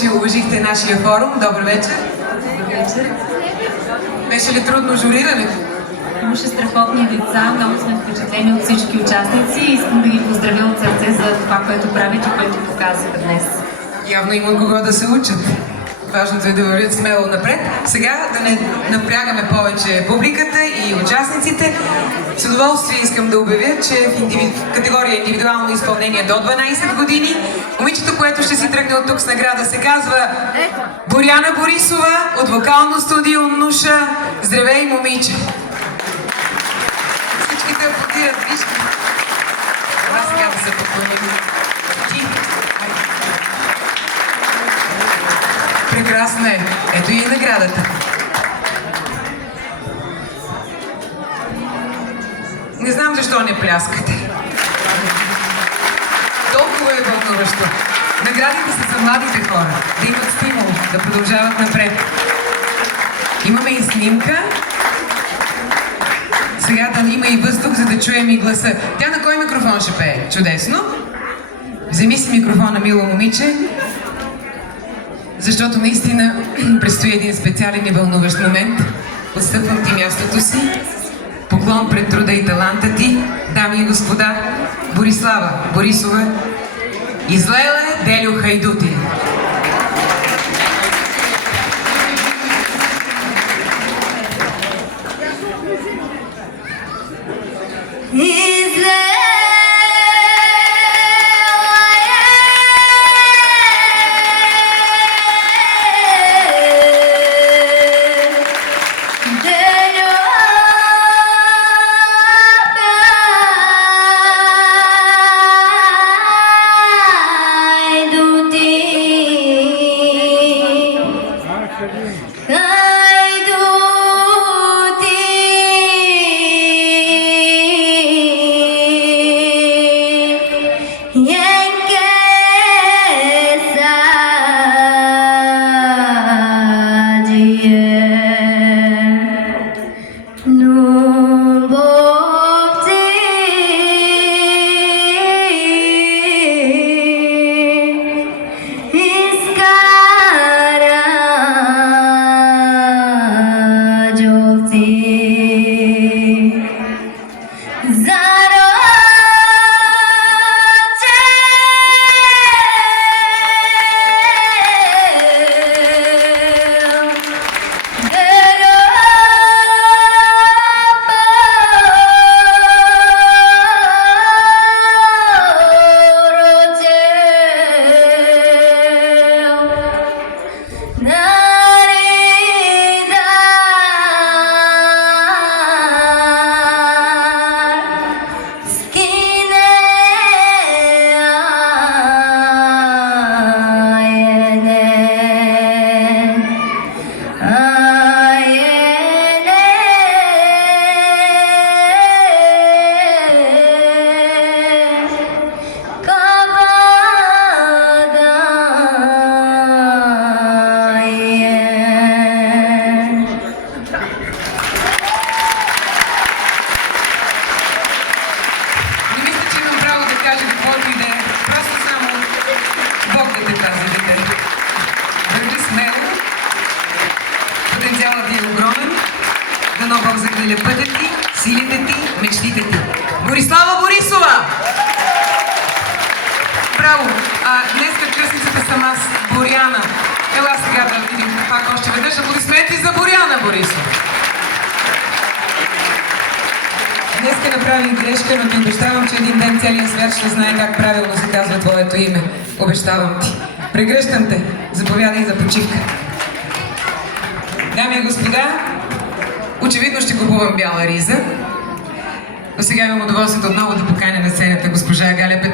че уважихте нашия форум. Добър вечер. Добър вечер. Беше ли трудно журирането? Имаше страхотни деца, много сме впечатлени от всички участници и искам да ги поздравя от сърце за това, което правят и което показват днес. Явно има кого да се учат. Важното е да вървят смело напред. Сега да не напрягаме повече публиката и участниците. С удоволствие искам да обявя, че в категория индивидуално изпълнение до 12 години момичето, което ще си тръгне от тук с награда, се казва Боряна Борисова от вокално студио Нуша. Здравей, момиче! Всичките аплодират, вижте. Това сега да се поклоним. Прекрасна е. Ето и наградата. Не знам защо не пляскате. Толкова е вълнуващо. Наградите са за младите хора, да имат стимул, да продължават напред. Имаме и снимка. Сега да има и въздух, за да чуем и гласа. Тя на кой микрофон ще пее? Чудесно. Вземи си микрофона, мило момиче. Защото наистина предстои един специален и вълнуващ момент. Отстъпвам ти мястото си. Поклон пред труда и таланта ти, дами и господа, Борислава Борисова и Злеле Делю Хайдути. Потенциалът ти е огромен. Дано Бог закриля пътя ти, силите ти, мечтите ти. Борислава Борисова! Браво! Днес късницата съм аз, Боряна. Ела сега да видим пак още веднъж. Аплодисменти за Боряна Борисова. Днеска направих грешка, но ти обещавам, че един ден целият свят ще знае как правилно се казва твоето име. Обещавам ти. Прегръщам те. Заповядай за почивка. Дами и господа, очевидно ще купувам бяла риза, но сега имам удоволствието отново да поканя на сцената госпожа Галя Петрова.